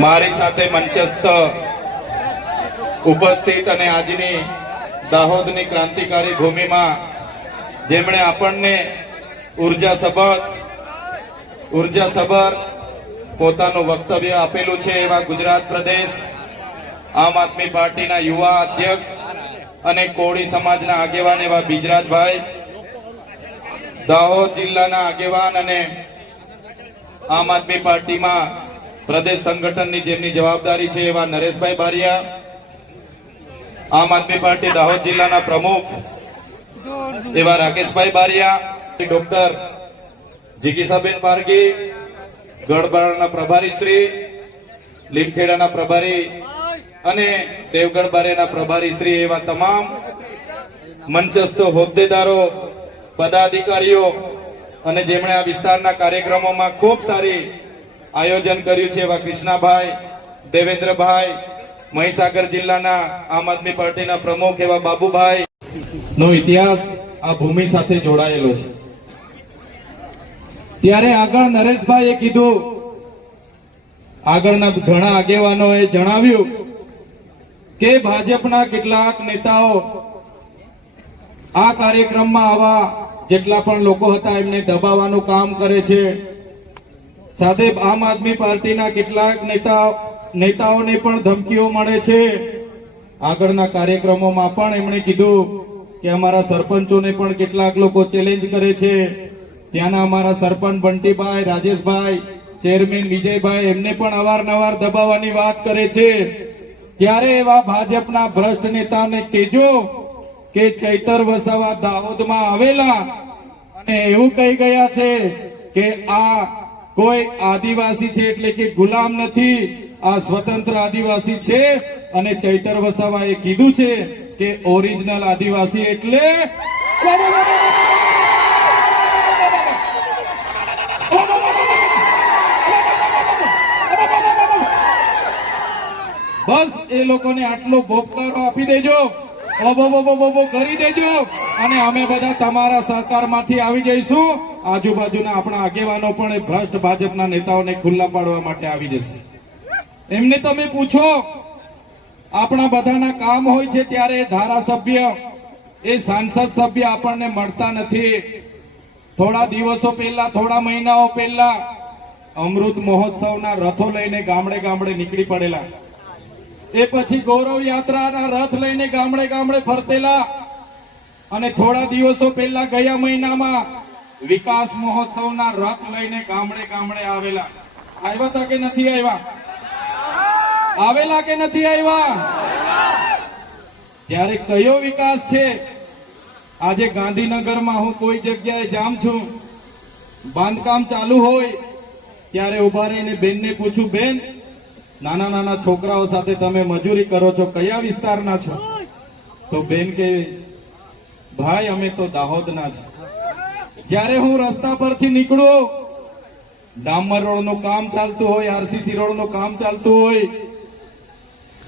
મારી સાથે મંચસ્થ ઉપસ્થિત અને આજની દાહોદની ક્રાંતિકારી ભૂમિમાં જેમણે આપણને ઉર્જાસભર પોતાનું વક્તવ્ય આપેલું છે એવા ગુજરાત પ્રદેશ આમ આદમી પાર્ટીના યુવા અધ્યક્ષ અને કોળી સમાજના આગેવાન એવા બિજરાજભાઈ, દાહોદ જિલ્લાના આગેવાન અને આમ આદમી પાર્ટીમાં પ્રદેશ સંગઠનની જેમની જવાબદારી છે એવા નરેશભાઈ બારિયા, આમ આદમી પાર્ટી દાહોદ જિલ્લાના પ્રમુખ એવા રાકેશભાઈ બારિયા, ડોક્ટર જીગીસાબેન પારગી, ગઢબારાના પ્રભારી શ્રી, લીમખેડાના પ્રભારી અને દેવગઢ બારેના પ્રભારી શ્રી એવા તમામ મંચસ્થ હોદ્દેદારો, પદાધિકારીઓ અને જેમણે આ વિસ્તારના કાર્યક્રમોમાં ખૂબ સારી આયોજન કર્યું છે એવા કૃષ્ણાભાઈ, દેવેન્દ્રભાઈ, મહીસાગર જિલ્લાના આમ આદમી પાર્ટીના પ્રમુખ એવા બાબુભાઈ નો ઇતિહાસ આ ભૂમિ સાથે જોડાયેલો છે. ત્યારે આગળ નરેશભાઈએ કીધું, આગળના ઘણા આગેવાનોએ જણાવ્યું કે ભાજપના કેટલાક નેતાઓ આ કાર્યક્રમમાં આવા જેટલા પણ લોકો હતા એમને દબાવવાનું કામ કરે છે. સાથે આમ આદમી પાર્ટીના કેટલાક નેતાઓને પણ ધમકીઓ મળે છે. આગળના કાર્યક્રમોમાં પણ એમણે કીધું કે અમારા સરપંચોને પણ કેટલાક લોકો ચેલેન્જ કરે છે. ત્યાંના અમારા સરપંચ બંટીભાઈ, રાજેશભાઈ, ચેરમેન વિજયભાઈ એમને પણ અવારનવાર દબાવવાની વાત કરે છે. ત્યારે એવા ભાજપના ભ્રષ્ટ નેતાને કહેજો કે ચૈતર વસાવા દાહોદમાં આવેલા અને એવું કહી ગયા છે કે આ કોઈ આદિવાસી છે એટલે કે ગુલામ નથી, આ સ્વતંત્ર આદિવાસી છે. અને ચૈતર વસાવાએ કીધું છે કે ઓરિજિનલ આદિવાસી એટલે બસ એ લોકોને આટલો બોપકારો આપી દેજો, ઓબો કરી દેજો અને અમે બધા તમારા સહકારમાંથી આવી જઈશું. આજુબાજુના આપણા આગેવાનો પણ એ ભ્રષ્ટ ભાજપના નેતાઓને ખુલ્લા પાડવા માટે આવી જશે. એમને તમે પૂછો, આપણા બધાના કામ હોય છે ત્યારે ધારાસભ્ય, એ સાંસદ સભ્ય આપણને મળતા નથી. થોડા દિવસો પહેલા, થોડા મહિનાઓ પહેલા અમૃત મહોત્સવના રથો લઈને ગામડે ગામડે નીકળી પડેલા. એ પછી ગૌરવ યાત્રાના રથ લઈને ગામડે ગામડે ફરતેલા. અને થોડા દિવસો પહેલા ગયા મહિનામાં વિકાસ મહોત્સવના રથ લઈને ગામડે ગામડે આવેલા. આવ્યા હતા કે નથી આવ્યા? આવેલા કે નથી આવ્યા? ત્યારે કયો વિકાસ છે? આજે ગાંધીનગરમાં હું કોઈ જગ્યાએ જામ છું, બાંધકામ ચાલુ હોય ત્યારે ઉભા રહીને બેનને પૂછું, બેન નાના નાના છોકરાઓ સાથે તમે મજૂરી કરો છો, કયા વિસ્તારના છો? તો બેન કે ભાઈ અમે તો દાહોદના છે. જ્યારે હું રસ્તા પરથી નીકળું, ડામર રોડનું કામ ચાલતું હોય, આરસીસી રોડનું કામ ચાલતું હોય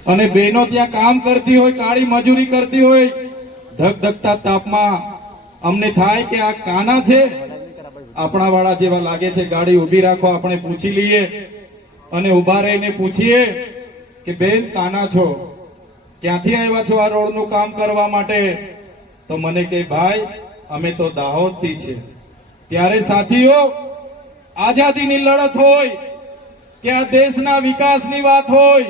અને બહેનો ત્યાં કામ કરતી હોય, કાળી મજૂરી કરતી હોય, ધગધગતા તાપમાં અમને થાય કે આ કાના છે, આપણા વાળા જેવા લાગે છે, ગાડી ઉભી રાખો, આપણે પૂછી લઈએ. અને ઉભા રહીને પૂછીએ કે બેન કાના છો, ક્યાંથી આવ્યા છો આ રોડનું કામ કરવા માટે? તો મને કે ભાઈ અમે તો દાહોદથી છે. ત્યારે સાથીઓ, આઝાદીની લડત હોય કે આ દેશના વિકાસની વાત હોય,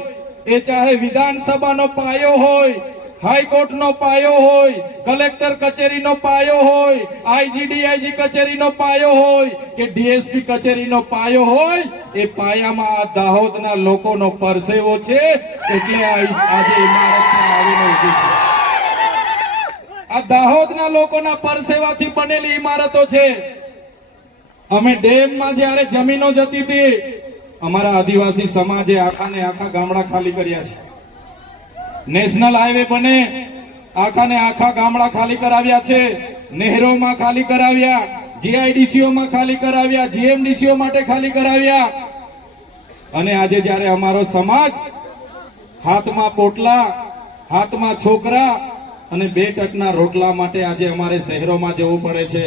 એ ચાહે વિધાનસભાનો પાયો હોય, હાઈકોર્ટનો પાયો હોય, કલેક્ટર કચેરીનો પાયો હોય, આઈજીડીઆઈજી કચેરીનો પાયો હોય કે ડીએસપી કચેરીનો પાયો હોય, એ પાયામાં આ દાહોદના લોકોનો પરસેવો છે. એટલે આજે ઇમારત આવીને ઉભી છે. આ દાહોદના લોકોના પરસેવાથી બનેલી ઇમારતો છે. અમે ડેમમાં જયારે જમીનો જતી હતી, અમારા આદિવાસી સમાજે આખા ને આખા ગામડા ખાલી કર્યા છે. નેશનલ હાઈવે બને, આખા ને આખા ગામડા ખાલી કરાવ્યા છે. નહેરોમાં ખાલી કરાવ્યા, જીઆઈડીસીઓમાં ખાલી કરાવ્યા, જીએમડીસીઓ માટે ખાલી કરાવ્યા. અને આજે જયારે અમારો સમાજ હાથમાં પોટલા, હાથમાં છોકરા અને 2 ટકના રોટલા માટે આજે અમારે શહેરોમાં જવું પડે છે,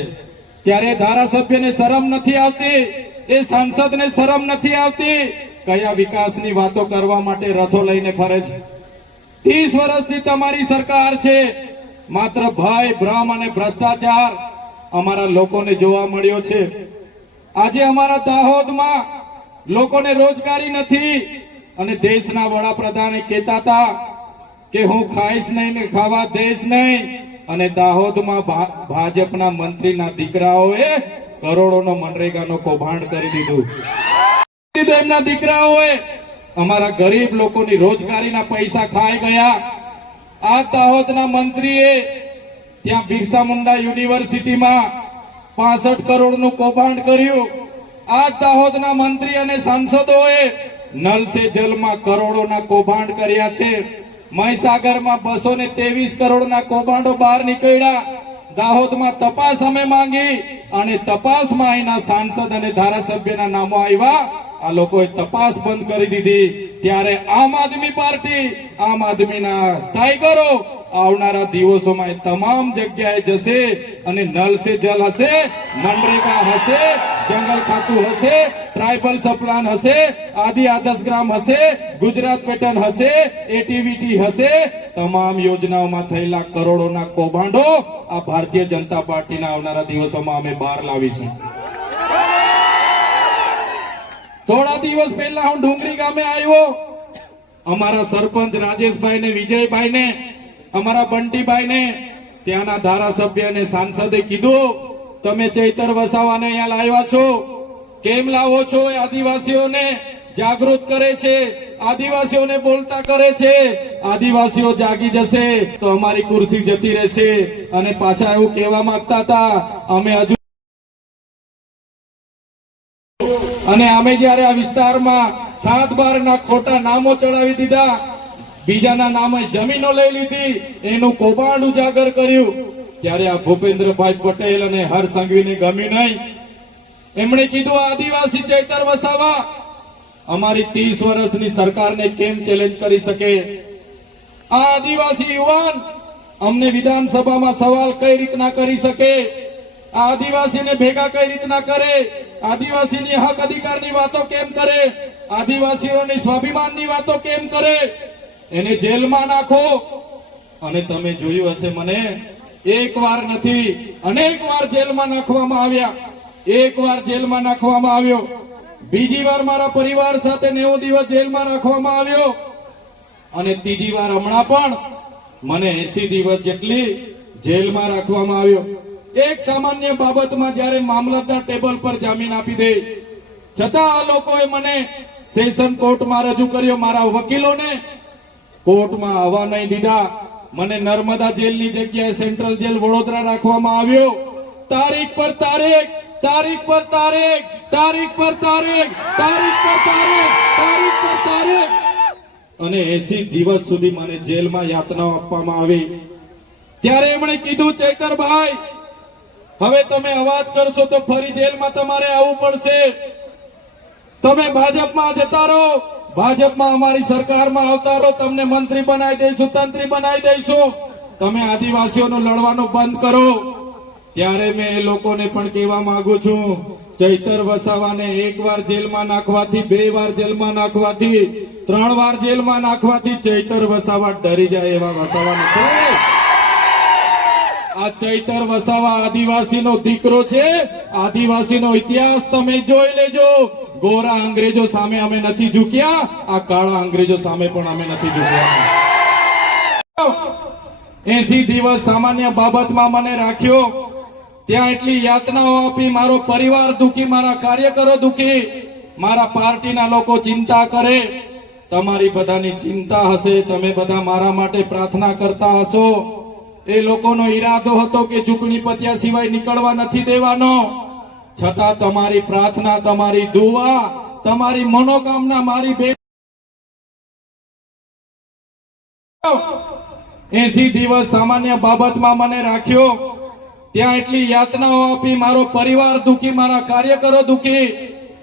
ત્યારે ધારાસભ્યને શરમ નથી આવતી, એ સાંસદને શરમ નથી આવતી કયા વિકાસની વાતો કરવા માટે રથો લઈને ફરે છે? 30 વર્ષથી તમારી સરકાર છે, માત્ર ભય, ભ્રમ અને ભ્રષ્ટાચાર અમારા લોકોને જોવા મળ્યો છે. આજે અમારા દાહોદમાં લોકોને રોજગારી નથી અને દેશના વડાપ્રધાને કહેતા હતા કે હું ખાઈશ નહીં ને ખાવા દઈશ નહીં, અને દાહોદમાં ભાજપના મંત્રીના દીકરાઓએ કરોડોનો મનરેગાનો કૌભાંડ કરી દીધું. એમના દીકરાઓએ અમારા ગરીબ લોકોની રોજગારીના પૈસા ખાઈ ગયા. આ દાહોદના મંત્રીએ ત્યાં બિરસા મુંડા યુનિવર્સિટીમાં 65 કરોડનું કૌભાંડ કર્યું. આ દાહોદના મંત્રી અને સાંસદોએ નલ સે જલમાં કરોડોના કૌભાંડ કર્યા છે. મહીસાગરમાં 223 કરોડના કૌભાંડો બહાર નીકળ્યા. દાહોદમાં તપાસ અમે માંગી અને તપાસમાં અહીંના સાંસદ અને ધારાસભ્યના નામો આવ્યા. આ લોકોએ તપાસ બંધ કરી દીધી. ત્યારે આમ આદમી પાર્ટી, આમ આદમીના ટાઈગરો આવનારા દિવસોમાં તમામ જગ્યાએ જશે અને નલ સે જલ હશે, મનરેગા હશે, જંગલ ખાતું હશે, ટ્રાઇબલ સપ્લાન હશે, આદિ આદર્શ ગ્રામ હશે, ગુજરાત પેટર્ન હશે, એટીવીટી હશે. તમામ યોજનાઓમાં થયેલા કરોડોના કૌભાંડો આ ભારતીય જનતા પાર્ટીના આવનારા દિવસોમાં અમે બહાર લાવીશું. થોડા દિવસ પહેલા હું ડુંગરી ગામે આવ્યો. અમારા સરપંચ રાજેશભાઈ ને વિજયભાઈ ને, અમારા બંટીભાઈ ને, ત્યાંના ધારાસભ્ય અને સાંસદે કીધું તમે ચૈતર વસાવાને અહીંયા લાવ્યા છો, કેમ લાવો છો? એ આદિવાસીઓને જાગૃત કરે છે, આદિવાસીઓને બોલતા કરે છે. આદિવાસીઓ જાગી જશે તો અમારી ખુરશી જતી રહેશે. અને પાછા એવું કહેવા માંગતા હતા અમે હજુ, અને અમે જયારે આ વિસ્તારમાં 7-12 ના ખોટા નામો ચડાવી દીધા, બીજાના નામે જમીનો લઈ લીધી, એનું કૌભાંડ ઉજાગર કર્યું, ત્યારે આ ભૂપેન્દ્રભાઈ પટેલ અને હર્ષ સંઘવીને ગમ્યું નહીં. એમણે કીધું આદિવાસી ચૈતર વસાવા અમારી 30 વર્ષની સરકારને કેમ ચેલેન્જ કરી શકે? આ આદિવાસી યુવાન અમને વિધાનસભામાં સવાલ કઈ રીતના કરી શકે? આ આદિવાસીને ભેગા કઈ રીતના કરે? આદિવાસીની હક અધિકારની વાતો કેમ કરે? આદિવાસીઓની સ્વાભિમાનની વાતો કેમ કરે? એને જેલમાં નાખો. અને તમે જોયું હશે, મને એક વાર નથી અનેક વાર જેલમાં નાખવામાં આવ્યા. એક વાર જેલમાં નાખવામાં આવ્યો, બીજી વાર મારા પરિવાર સાથે 90 દિવસ જેલમાં રાખવામાં આવ્યો, અને ત્રીજી વાર હમણાં પણ મને 80 દિવસ જેટલી જેલમાં રાખવામાં આવ્યો. એક સામાન્ય બાબતમાં જ્યારે મામલતદાર ટેબલ પર જામીન આપી દે, છતાં આ લોકોએ મને સેશન કોર્ટમાં રજૂ કર્યો. મારા વકીલોને કોર્ટમાં આવવા નહીં દીધા. મને નર્મદા જેલની જગ્યાએ સેન્ટ્રલ જેલ વડોદરા રાખવામાં આવ્યો. તારીખ પર તારીખ, તારીખ પર તારીખ, તારીખ પર તારીખ, તારીખ પર તારીખ, તારીખ પર તારીખ, અને 80 દિવસ સુધી મને જેલમાં યાતનાઓ આપવામાં આવી. ત્યારે એમણે કીધું ચૈતરભાઈ હવે તમે અવાજ કરશો તો ફરી જેલમાં તમારે આવવું પડશે. તમે ભાજપમાં જતા રહો, ભાજપમાં અમારી સરકારમાં આવતા રહો, તમને મંત્રી બનાવી દઈશું, તંત્રી બનાવી દઈશું. તમે આદિવાસીઓનું લડવાનું બંધ કરો. ત્યારે મેં એ લોકોને પણ કહેવા માંગુ છું, ચૈતર વસાવાને 1 વાર જેલમાં નાખવાથી, 2 વાર જેલમાં નાખવાથી, 3 વાર જેલમાં નાખવાથી ચૈતર વસાવા ડરી જાય એવા વસાવા નથી. આ ચૈતર વસાવા આદિવાસીનો દીકરો છે. આદિવાસીનો ઇતિહાસ તમે જોઈ લેજો. ગોરા અંગ્રેજો સામે અમે નથી ઝૂક્યા, આ કાળા અંગ્રેજો સામે પણ અમે નથી ઝૂક્યા. 80 દિવસ સામાન્ય બાબતમાં મને રાખ્યો, ત્યાં એટલી યાતનાઓ આપી, મારો પરિવાર દુખી, મારા કાર્યકરો દુખી, મારા પાર્ટીના લોકો ચિંતા કરે. તમારી બધાની ચિંતા હશે, તમે બધા મારા માટે પ્રાર્થના કરતા હશો. એ લોકોનો ઈરાદો હતો કે ચૂંટણી પત્યા સિવાય નીકળવા નથી દેવાનો. છતાં તમારી પ્રાર્થના, તમારી દુઆ, તમારી મનોકામના મારી બે 80 દિવસ સામાન્ય બાબતમાં મને રાખ્યો, ત્યાં એટલી યાતનાઓ આપી, મારો પરિવાર દુખી, મારા કાર્યકરો દુખી,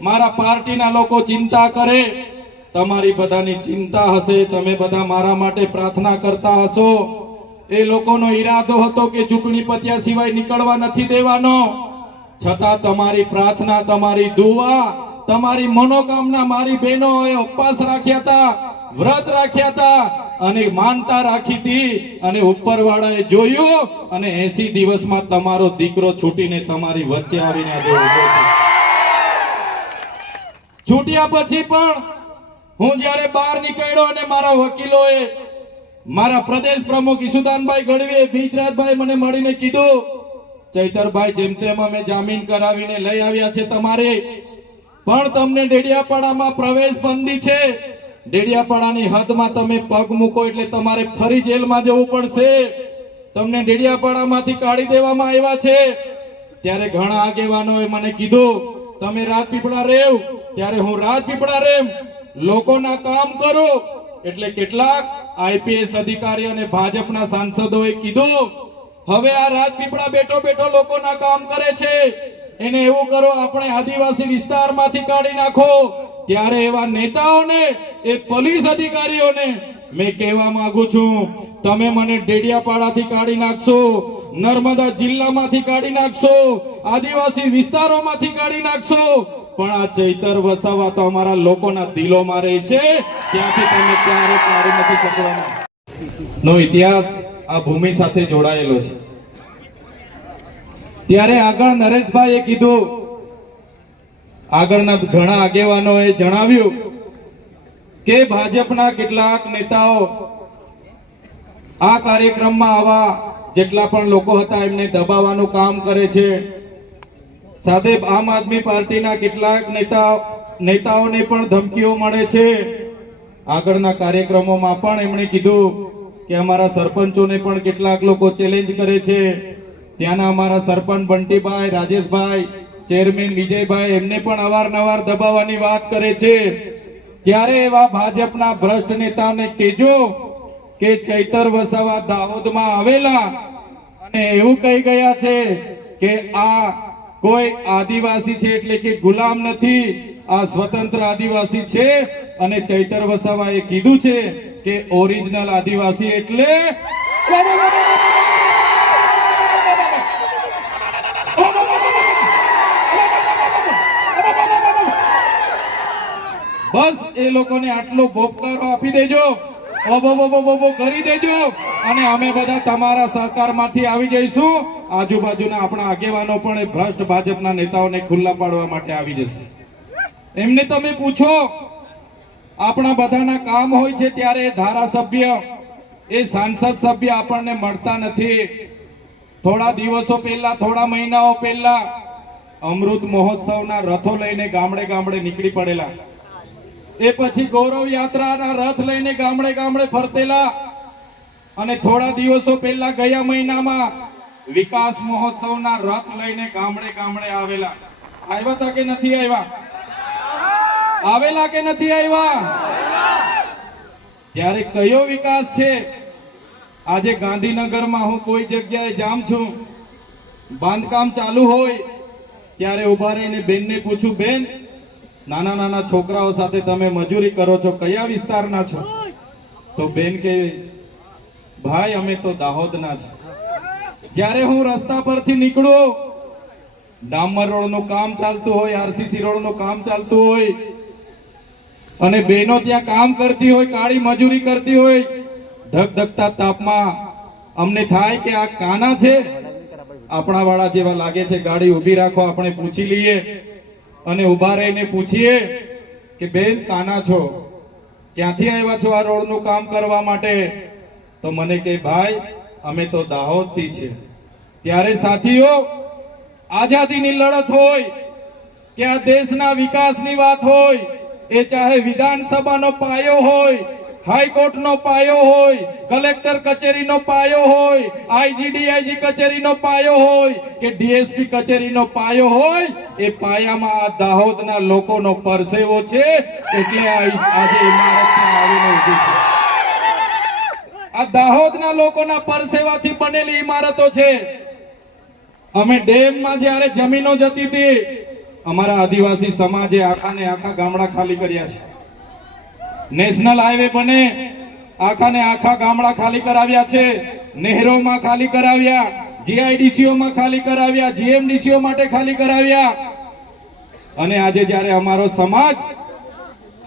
મારા પાર્ટીના લોકો ચિંતા કરે. તમારી બધાની ચિંતા હશે, તમે બધા મારા માટે પ્રાર્થના કરતા હશો. એ લોકોનો ઈરાદો હતો કે ચૂંટણી પત્યા સિવાય નીકળવા નથી દેવાનો. છતાં તમારી પ્રાર્થના, તમારી દુઆ, તમારી મનોકામના મારી બહેનોએ ઉપવાસ રાખ્યા હતા, વ્રત રાખ્યા હતા અને માનતા રાખી હતી અને ઉપરવાળાએ જોયું અને 80 દિવસમાં તમારો દીકરો છૂટીને તમારી વચ્ચે આવીને આજે ઊભો છે. છૂટ્યા પછી પણ હું જ્યારે બહાર નીકળ્યો અને મારા વકીલોએ, મારા પ્રદેશ પ્રમુખ ઈસુદાનભાઈ ગઢવીએ, બીજરાજભાઈ મને મળીને કીધું, ચૈતરભાઈ જેમ તેમ અમે જામીન કરાવીને લઈ આવ્યા છે તમારે, પણ તમને ડેડિયાપાડામાં પ્રવેશ બંધી છે. ડેડિયાપાડાની હદમાં તમે પગ મૂકો એટલે તમારે ફરી જેલમાં જવું પડશે. તમને ડેડિયાપાડામાંથી કાઢી દેવામાં આવ્યા છે. ત્યારે ઘણા આગેવાનોએ મને કીધું તમે રાજપીપળા રેવ, ત્યારે હું રાજપીપળા રેમ, લોકોના કામ કરો. એટલે કેટલાક આઈપીએસ અધિકારી અને ભાજપના સાંસદોએ કીધું હવે આ રાજપીપળા બેઠો બેઠો લોકોના કામ કરે છે, એને એવું કરો આપણે આદિવાસી વિસ્તારમાંથી કાઢી નાખો. ત્યારે એવા નેતાઓને, એ પોલીસ અધિકારીઓને મેં કહેવા માંગુ છું, તમે મને ડેડિયાપાડાથી કાઢી નાખશો, નર્મદા જિલ્લામાંથી કાઢી નાખશો, આદિવાસી વિસ્તારોમાંથી કાઢી નાખશો, પણ આ ચૈતર વસાવા તો અમારા લોકોના દિલોમાં રહે છે, ત્યાંથી તમે ક્યારે કાઢી નથી શકવાના. નો ઇતિહાસ આ ભૂમિ સાથે જોડાયેલો છે. ત્યારે આગળ નરેશભાઈએ કીધું, આગળના ઘણા આગેવાનોએ જણાવ્યું કે ભાજપના કેટલાક નેતાઓ આ કાર્યક્રમમાં આવા જેટલા પણ લોકો હતા એમને દબાવવાનું કામ કરે છે. સાથે આમ આદમી પાર્ટીના કેટલાક નેતાઓને પણ ધમકીઓ મળે છે. આગળના કાર્યક્રમોમાં પણ એમણે કીધું કે અમારા સરપંચોને પણ કેટલાક લોકો ચેલેન્જ કરે છે. ત્યાંના અમારા સરપંચ બંટીભાઈ, રાજેશભાઈ, ચેરમેન વિજયભાઈ એમને પણ અવારનવાર દબાવવાની વાત કરે છે. ત્યારે એવા ભાજપના ભ્રષ્ટ નેતાને કહેજો કે ચૈતર વસાવા દાહોદમાં આવેલા અને એવું કહી ગયા છે કે આ કોઈ આદિવાસી છે એટલે કે ગુલામ નથી, આ સ્વતંત્ર આદિવાસી છે. અને ચૈતર વસાવાએ કીધું છે કે ઓરિજિનલ આદિવાસી એટલે બસ એ લોકોને આટલો બોબકારો આપી દેજો, ઓબો કરી દેજો અને અમે બધા તમારા સહકારમાંથી આવી જઈશું. આજુબાજુના આપણા આગેવાનો પણ એ ભ્રષ્ટ ભાજપના નેતાઓને ખુલ્લા પાડવા માટે આવી જશે. એમને તમે પૂછો, આપણા બધાના કામ હોય છે ત્યારે ધારાસભ્ય, એ સાંસદ સભ્ય આપણને મળતા નથી. થોડા દિવસો પહેલા, થોડા મહિનાઓ પહેલા અમૃત મહોત્સવના રથો લઈને ગામડે ગામડે નીકળી પડેલા. એ પછી ગૌરવ યાત્રાના રથ લઈને ગામડે ગામડે ફરતેલા. અને થોડા દિવસો પહેલા ગયા મહિનામાં વિકાસ મહોત્સવના રથ લઈને ગામડે ગામડે આવેલા. આવ્યા હતા કે નથી આવ્યા? આવેલા કે નથી આવ્યા? ત્યારે કયો વિકાસ છે? આજે ગાંધીનગરમાં હું કોઈ જગ્યાએ જામ છું, બાંધકામ ચાલુ હોય ત્યારે ઉભા રહીને બેનને પૂછું, બેન નાના નાના છોકરાઓ સાથે તમે મજૂરી કરો છો, કયા વિસ્તારના છો? તો બેન કે ભાઈ અમે તો દાહોદના છે. જ્યારે હું રસ્તા પરથી નીકળું, ડામર રોડનું કામ ચાલતું હોય, આરસીસી રોડનું કામ ચાલતું હોય અને બહેનો ત્યાં કામ કરતી હોય, કાળી મજૂરી કરતી હોય, ધગધગતા તાપમાં અમને થાય કે આ કાના છે, આપણા વાળા જેવા લાગે છે, ગાડી ઊભી રાખો, આપણે પૂછી લઈએ. અને ઉભા રહીને પૂછીએ કે બેન કાના છો, ક્યાંથી આવ્યા છો આ રોડનું કામ કરવા માટે? તો મને કહે ભાઈ અમે તો દાહોદથી છે. ત્યારે સાથીઓ, આઝાદીની લડત હોય કે આ દેશના વિકાસની વાત હોય, એ ચાહે વિધાનસભાનો પાયો હોય, હાઈકોર્ટનો પાયો હોય, કલેક્ટર કચેરીનો પાયો હોય, આઈજીડીઆઈજી કચેરીનો પાયો હોય કે ડીએસપી કચેરીનો પાયો હોય, એ પાયામાં આ દાહોદના લોકોનો પરસેવો છે. એટલે આજે ઇમારત આવીને ઊભી છે. આ દાહોદના લોકોના પરસેવાથી બનેલી ઇમારતો છે. અમે ડેમમાં જ્યારે જમીનો જતી હતી, અમારા આદિવાસી સમાજે આખા ને આખા ગામડા ખાલી કર્યા છે. નેશનલ હાઈવે બને, આખા ને આખા ગામડા ખાલી કરાવ્યા છે. નહેરોમાં ખાલી કરાવ્યા, જીઆઈડીસીઓ માં ખાલી કરાવ્યા, જીએમડીસીઓ માટે ખાલી કરાવ્યા. અને આજે જ્યારે અમારો સમાજ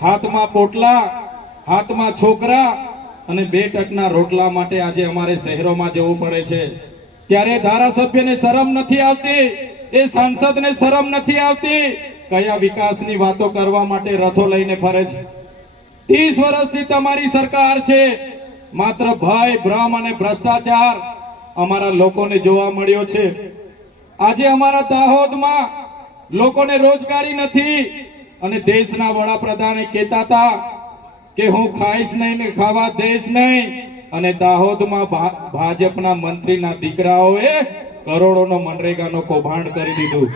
હાથમાં પોટલા, હાથમાં છોકરા અને 2 ટકના રોટલા માટે આજે અમારે શહેરોમાં જવું પડે છે, ત્યારે ધારાસભ્યને શરમ નથી આવતી, એ સાંસદને શરમ નથી આવતી કયા વિકાસની વાતો કરવા માટે રથો લઈને ફરે છે? 30 વર્ષથી તમારી સરકાર છે, માત્ર ભય, ભ્રમ અને ભ્રષ્ટાચાર અમારા લોકોને જોવા મળ્યો છે. આજે અમારા દાહોદમાં લોકોને રોજગારી નથી અને દેશના વડાપ્રધાને કહેતા હતા કે હું ખાઈશ નહીં ને ખાવા દઈશ નહીં, અને દાહોદમાં ભાજપના મંત્રીના દીકરાઓએ કરોડોનો મનરેગાનો કૌભાંડ કરી દીધું.